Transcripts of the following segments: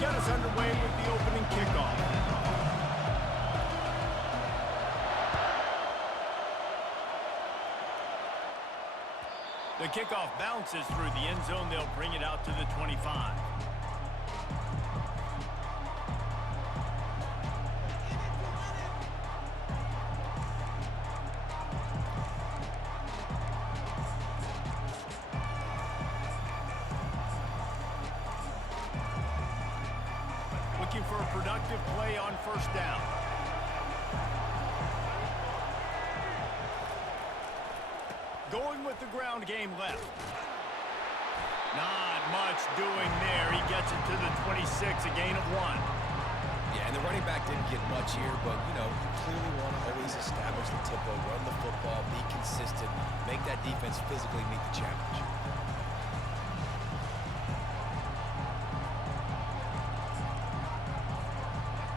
get us underway with the opening kickoff. The kickoff bounces through the end zone. They'll bring it out to the 25. Looking for a productive play on first down. Going with the ground game left. Not much doing there. He gets it to the 26, a gain of 1. Yeah, and the running back didn't get much here, but, you clearly want to always establish the tempo, run the football, be consistent, make that defense physically meet the challenge.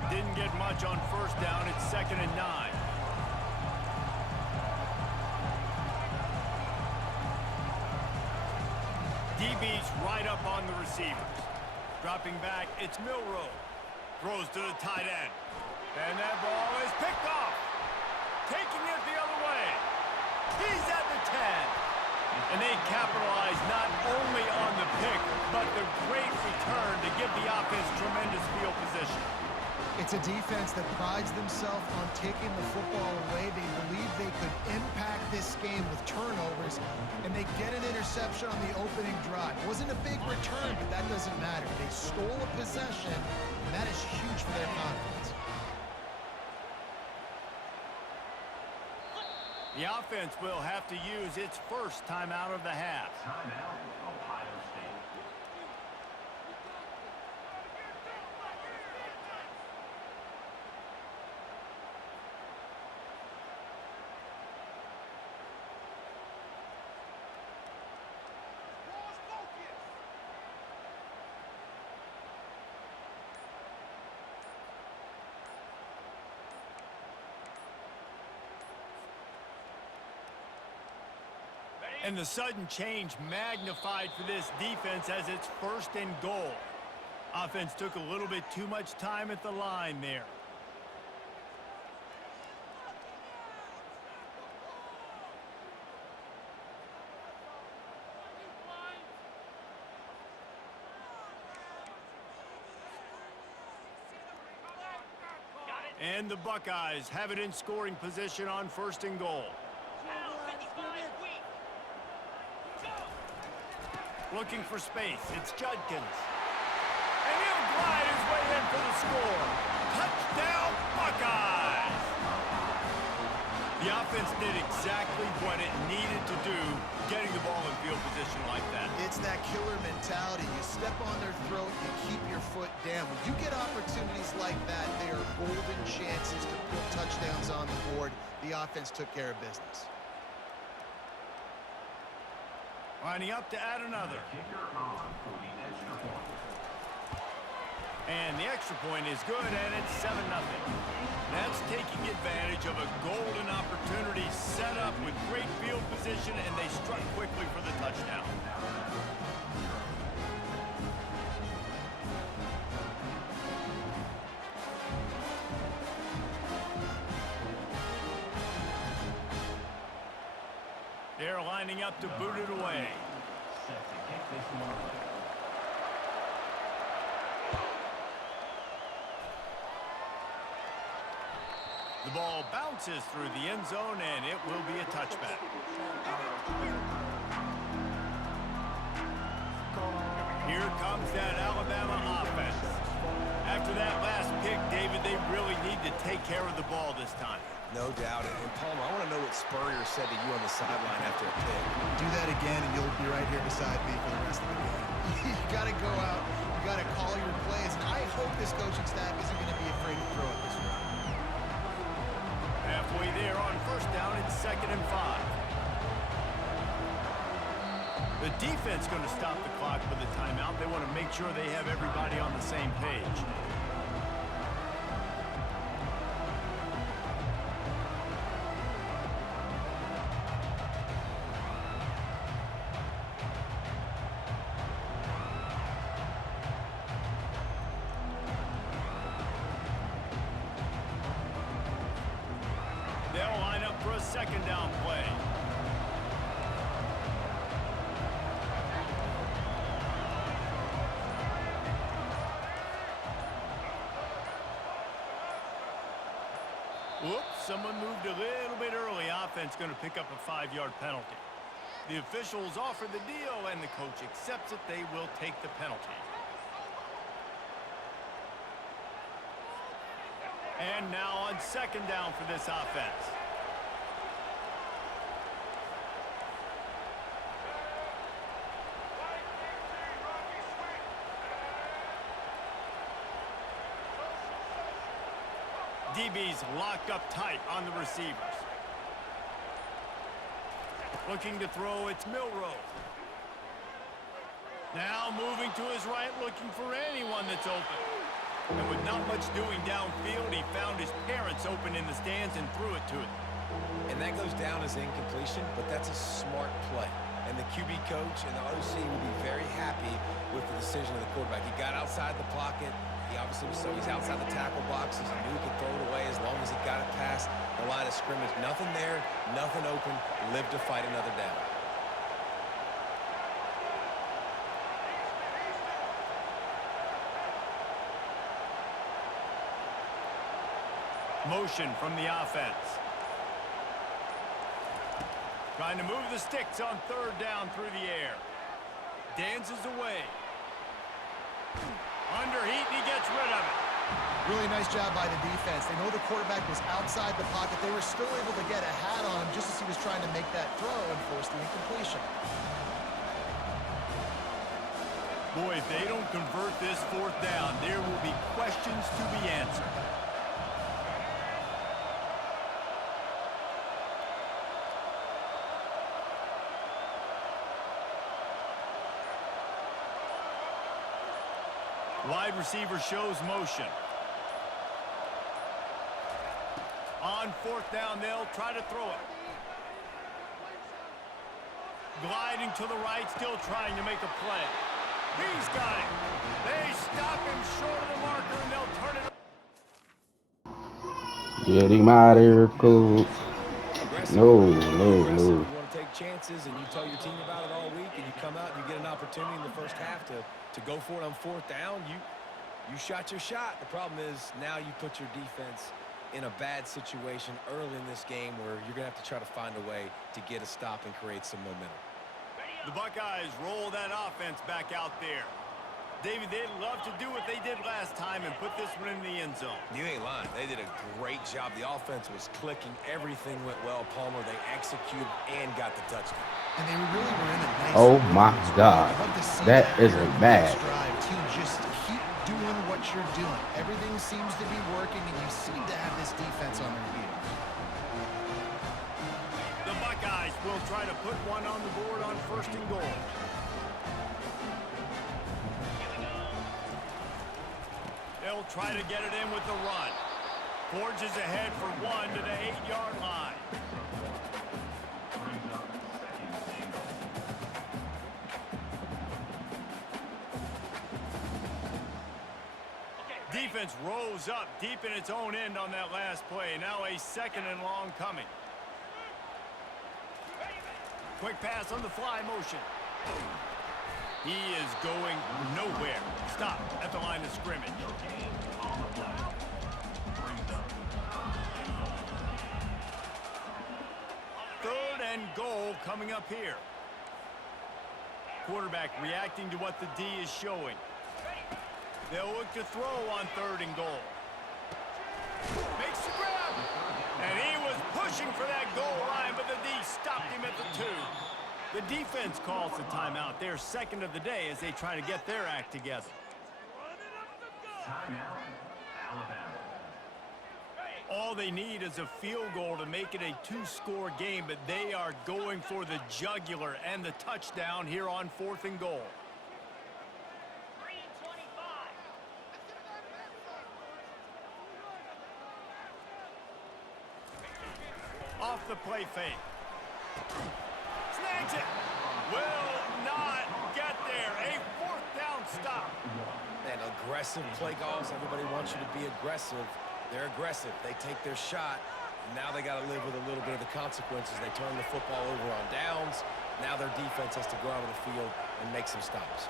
Didn't get much on first down. It's 2nd and 9. DB's right up on the receivers. Dropping back, it's Milroe. Throws to the tight end. And that ball is picked off. Taking it the other way. He's at the 10. And they capitalize not only on the pick, but the great return to give the offense tremendous field position. It's a defense that prides themselves on taking the football away. They believe they could impact this game with turnovers, and they get an interception on the opening drive. It wasn't a big return, but that doesn't matter. They stole a possession, and that is huge for their confidence. The offense will have to use its first timeout of the half. Timeout, Ohio State. And the sudden change magnified for this defense as it's 1st and goal. Offense took a little bit too much time at the line there. And the Buckeyes have it in scoring position on 1st and goal. Looking for space, it's Judkins. And he'll glide his way in for the score. Touchdown, Buckeyes! The offense did exactly what it needed to do, getting the ball in field position like that. It's that killer mentality. You step on their throat, you keep your foot down. When you get opportunities like that, they are golden chances to put touchdowns on the board. The offense took care of business. Lining up to add another. Kicker on for the extra point. And the extra point is good, and it's 7-0. That's taking advantage of a golden opportunity set up with great field position, and they struck quickly for the touchdown. They're lining up to boot it away. Set to kick this one away. The ball bounces through the end zone, and it will be a touchback. Here comes that Alabama offense. After that last pick, David, they really need to take care of the ball this time. No doubt. And Palmer, I want to know what Spurrier said to you on the sideline after a pick. Do that again, and you'll be right here beside me for the rest of the game. You got to go out. You got to call your plays. And I hope this coaching staff isn't going to be afraid to throw it this round. Halfway there on first down, it's 2nd and 5. The defense going to stop the clock with a timeout. They want to make sure they have everybody on the same page. second down play. Whoops, someone moved a little bit early. Offense going to pick up a 5-yard penalty. The officials offer the deal, and the coach accepts it. They will take the penalty. And now on second down for this offense. DB's locked up tight on the receivers. Looking to throw, it's Milroe. Now moving to his right, looking for anyone that's open. And with not much doing downfield, he found his parents open in the stands and threw it to him. And that goes down as incompletion, but that's a smart play. And the QB coach and the OC will be very happy with the decision of the quarterback. He got outside the pocket. He obviously was so he's outside the tackle boxes. He knew he could throw it away as long as he got it past the line of scrimmage. Nothing there, nothing open. Live to fight another down. Motion from the offense. Trying to move the sticks on third down through the air. Dances away. Under heat, and he gets rid of it. Really nice job by the defense. They know the quarterback was outside the pocket. They were still able to get a hat on him just as he was trying to make that throw and force the incompletion. Boy, if they don't convert this fourth down, there will be questions to be answered. Wide receiver shows motion. On fourth down, they'll try to throw it. Gliding to the right, still trying to make a play. He's got it. They stop him short of the marker, and they'll turn it. Get him out of here, coach. No. You want to take chances, and you tell your team about it all week, and you come out and you get an opportunity in the first half to go for it on fourth down. You shot your shot. The problem is now you put your defense in a bad situation early in this game where you're going to have to try to find a way to get a stop and create some momentum. The Buckeyes roll that offense back out there. David, they'd love to do what they did last time and put this one in the end zone. You ain't lying. They did a great job. The offense was clicking. Everything went well. Palmer, they executed and got the touchdown. And they really were in a nice Oh my God, I'd love to see that isn't every bad. drive. Team, just keep doing what you're doing. Everything seems to be working, and you seem to have this defense on their heels. The Buckeyes will try to put one on the board on first and goal. They'll try to get it in with the run. Forges ahead for one to the 8-yard line. Defense rose up deep in its own end on that last play. Now a second and long coming. Quick pass on the fly motion. He is going nowhere. Stop at the line of scrimmage. Third and goal coming up here. Quarterback reacting to what the D is showing. They'll look to throw on third and goal. Makes the grab. And he was pushing for that goal line, but the D stopped him at the 2. The defense calls the timeout. They're second of the day as they try to get their act together. Timeout, Alabama. All they need is a field goal to make it a 2-score game, but they are going for the jugular and the touchdown here on fourth and goal. Off the play fake. Snags it. Will not get there. A fourth down stop. And aggressive play calls. Everybody wants you to be aggressive. They're aggressive. They take their shot. And now they got to live with a little bit of the consequences. They turn the football over on downs. Now their defense has to go out on the field and make some stops.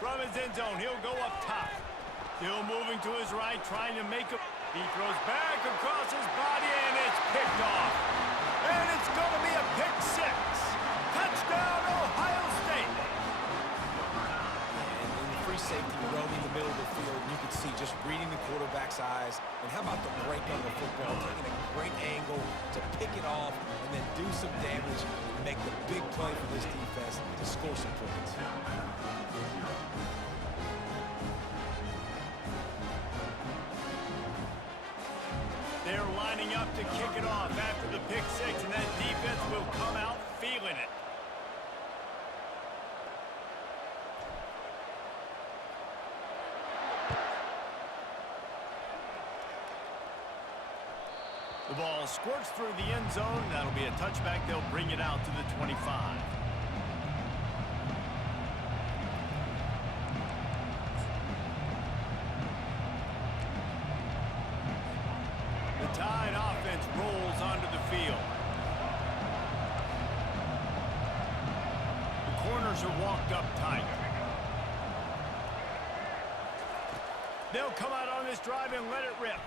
From his end zone, he'll go up top. Still moving to his right, trying to make a... He throws back across his body, and it's picked off. And it's going to be a pick six. Touchdown, Ohio State. And in the free safety roaming the middle of the field, you can see just reading the quarterback's eyes. And how about the break on the football, taking a great angle to pick it off and then do some damage and make the big play for this defense to score some points. They're lining up to kick it off after the pick six, and that defense will come out feeling it. The ball squirts through the end zone. That'll be a touchback. They'll bring it out to the 25. The Tide offense rolls onto the field. The corners are walked up tight. They'll come out on this drive and let it rip.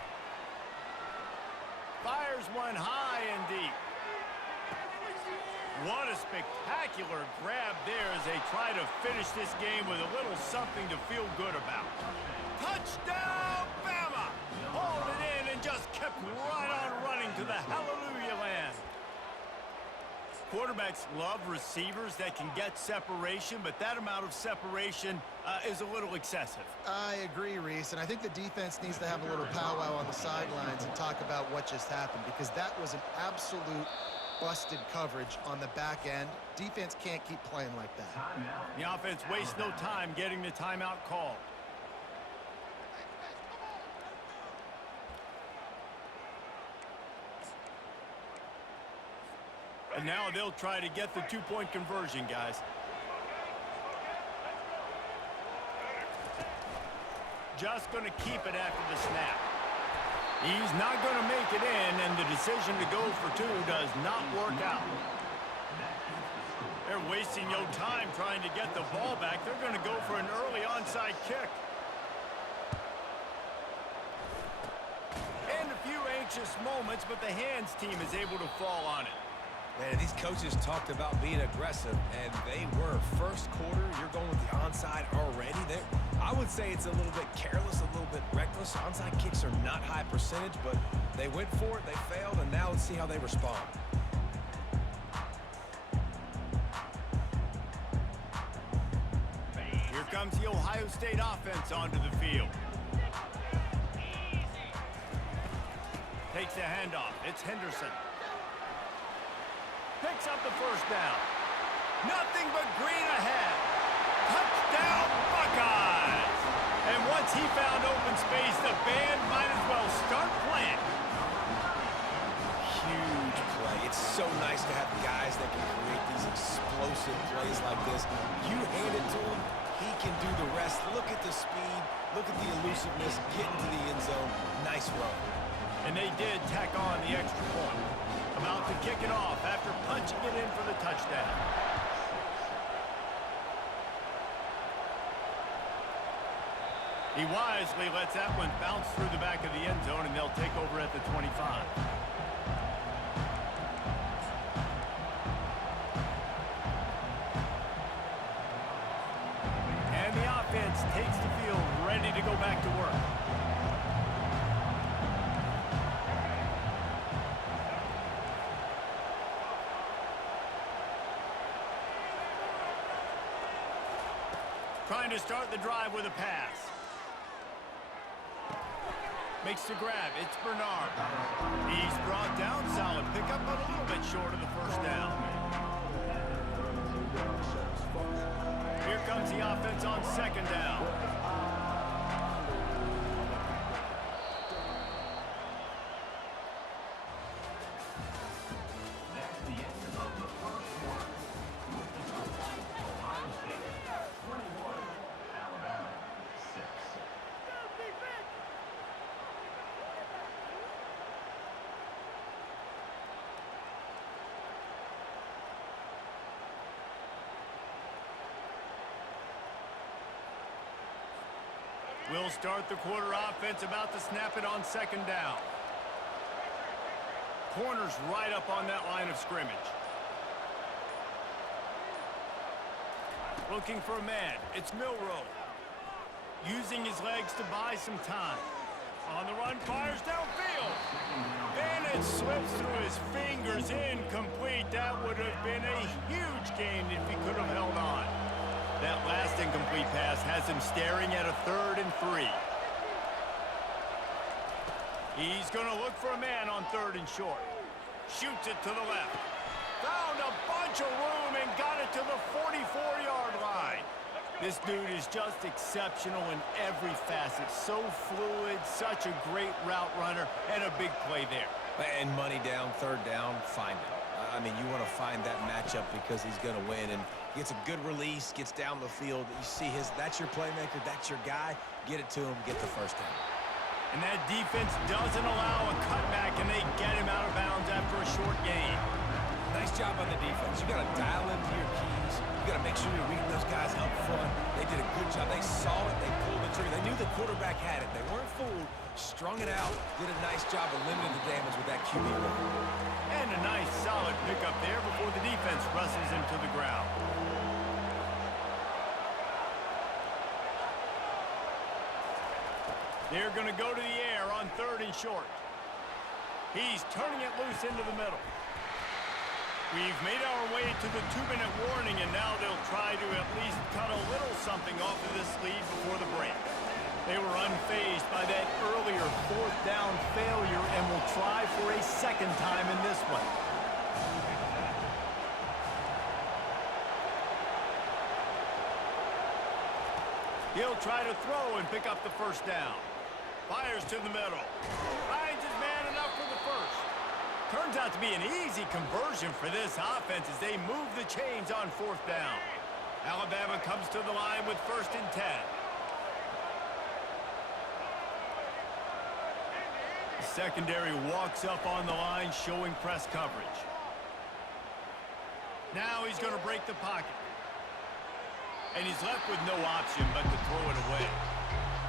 Fires one high and deep. What a spectacular grab there as they try to finish this game with a little something to feel good about. Touchdown, Bama! Hauled it in and just kept right on running to the hallelujah land. Quarterbacks love receivers that can get separation, but that amount of separation is a little excessive. I agree, Reese, and I think the defense needs to have a little powwow on the sidelines and talk about what just happened, because that was an absolute busted coverage on the back end. Defense can't keep playing like that. The offense wastes no time getting the timeout called. And now they'll try to get the two-point conversion, guys. Just going to keep it after the snap. He's not going to make it in, and the decision to go for two does not work out. They're wasting no time trying to get the ball back. They're going to go for an early onside kick. And a few anxious moments, but the hands team is able to fall on it. Man, these coaches talked about being aggressive, and they were. First quarter, you're going with the onside already. I would say it's a little bit careless, a little bit reckless. Onside kicks are not high percentage, but they went for it, they failed, and now let's see how they respond. Here comes the Ohio State offense onto the field. Takes the handoff. It's Henderson. Picks up the first down. Nothing but green ahead. Touchdown, Buckeyes! And once he found open space, the band might as well start playing. Huge play. It's so nice to have guys that can create these explosive plays like this. You hand it to him, he can do the rest. Look at the speed. Look at the elusiveness. Get into the end zone. Nice run. And they did tack on the extra point. About to kick it off after punching it in for the touchdown. He wisely lets that one bounce through the back of the end zone, and they'll take over at the 25. And the offense takes the field, ready to go back to work. Trying to start the drive with a pass. Makes the grab. It's Bernard. He's brought down. Solid pickup, but a little bit short of the first down. Here comes the offense on second down. We'll start the quarter offense, about to snap it on second down. Corner's right up on that line of scrimmage. Looking for a man. It's Milroe. Using his legs to buy some time. On the run, fires downfield. Bennett slips through his fingers, incomplete. That would have been a huge gain if he could have held on. That last incomplete pass has him staring at a 3rd and 3. He's going to look for a man on 3rd and short. Shoots it to the left. Found a bunch of room and got it to the 44-yard line. This dude is just exceptional in every facet. So fluid, such a great route runner, and a big play there. And money down, 3rd down, find him. I mean, you want to find that matchup because he's going to win. And gets a good release, gets down the field. You see that's your playmaker, that's your guy. Get it to him, get the 1st down. And that defense doesn't allow a cutback, and they get him out of bounds after a short gain. Nice job on the defense. You got to dial into your keys. You got to make sure you're reading those guys up front. They did a good job. They saw it. They pulled the trigger. They knew the quarterback had it. They weren't fooled. Strung it out. Did a nice job of limiting the damage with that QB run. And a nice solid pickup there before the defense wrestles him to the ground. They're going to go to the air on 3rd and short. He's turning it loose into the middle. We've made our way to the 2-minute warning, and now they'll try to at least cut a little something off of this lead before the break. They were unfazed by that earlier 4th down failure and will try for a 2nd time in this one. He'll try to throw and pick up the 1st down. Fires to the middle. Finds his man enough for the 1st. Turns out to be an easy conversion for this offense as they move the chains on 4th down. Alabama comes to the line with 1st and 10. The secondary walks up on the line, showing press coverage. Now he's going to break the pocket. And he's left with no option but to throw it away.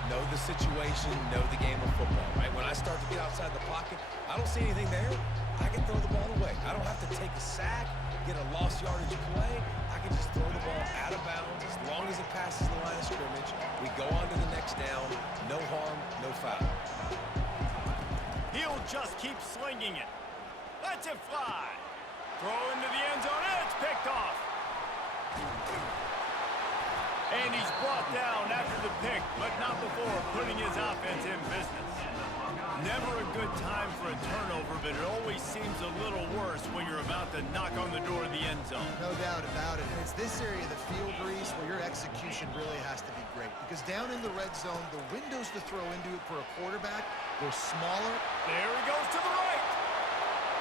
Know the situation, know the game of football, right? When I start to get outside the pocket, I don't see anything there. I can throw the ball away. I don't have to take a sack, get a lost yardage play. I can just throw the ball out of bounds as long as it passes the line of scrimmage. We go on to the next down. No harm, no foul. He'll just keep slinging it. Lets it fly. Throw into the end zone, and it's picked off. And he's brought down after the pick, but not before putting his offense in business. Never a good time for a turnover, but it always seems a little worse when you're about to knock on the door of the end zone. No doubt about it. And it's this area of the field, Reese, where your execution really has to be great. Because down in the red zone, the windows to throw into it for a quarterback, they're smaller. There he goes to the right.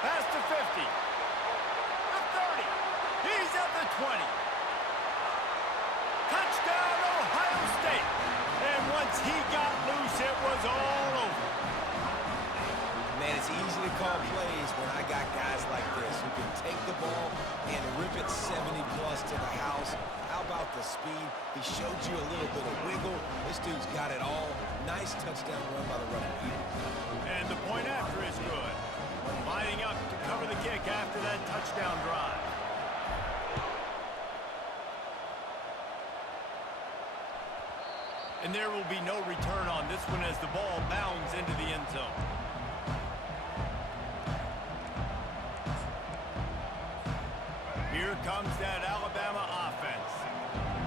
Pass to 50. The 30. He's at the 20. Touchdown, Ohio State. And once he got loose, it was all over. Man, it's easy to call plays when I got guys like this who can take the ball and rip it 70-plus to the house. How about the speed? He showed you a little bit of wiggle. This dude's got it all. Nice touchdown run by the running back. And the point after is good. Lining up to cover the kick after that touchdown drive. And there will be no return on this one as the ball bounds into the end zone. Here comes that Alabama offense.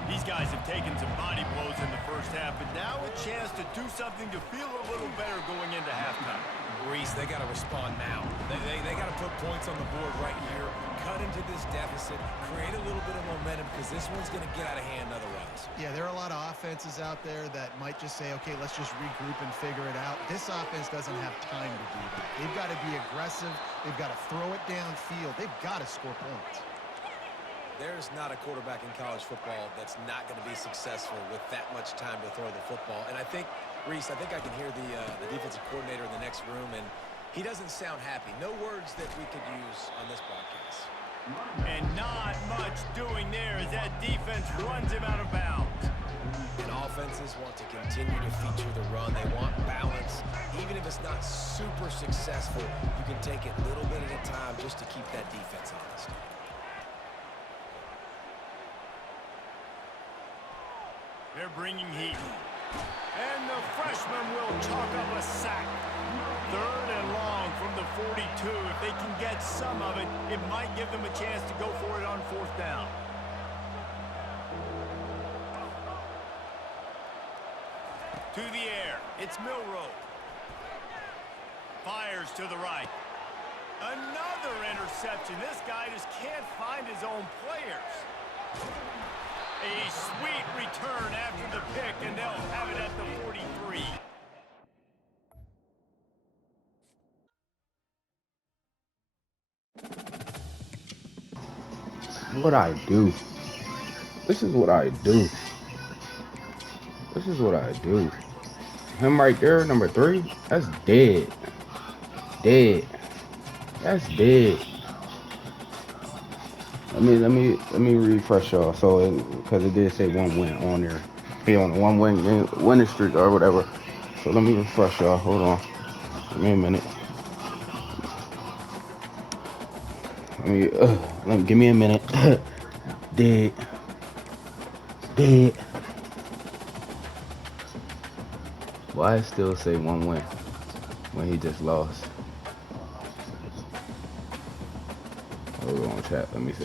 These guys have taken some body blows in the first half, but now a chance to do something to feel a little better going into halftime. Reese, they got to respond now. They got to put points on the board right here, cut into this deficit, create a little bit of momentum because this one's going to get out of hand otherwise. Yeah, there are a lot of offenses out there that might just say, okay, let's just regroup and figure it out. This offense doesn't have time to do that. They've got to be aggressive. They've got to throw it downfield. They've got to score points. There's not a quarterback in college football that's not going to be successful with that much time to throw the football. And I think, Reese, I can hear the defensive coordinator in the next room, and he doesn't sound happy. No words that we could use on this broadcast. And not much doing there as that defense runs him out of bounds. And off offenses want to continue to feature the run. They want balance. Even if it's not super successful, you can take it little bit at a time just to keep that defense honest. They're bringing heat. And the freshman will chalk up a sack. 3rd and long from the 42. If they can get some of it, it might give them a chance to go for it on 4th down. To the air. It's Milroe. Fires to the right. Another interception. This guy just can't find his own players. A sweet return after the pick, and they'll have it at the 43. What I do. This is what I do. This is what I do. Him right there, number 3. That's dead. Dead. That's dead. Let me refresh y'all. So, because it did say 1 win on there. He on a 1 winning streak or whatever. So let me refresh y'all. Hold on. Give me a minute. Give me a minute. Dead. Dead. Why it still say 1 win when he just lost? Hold on, chat. Let me see.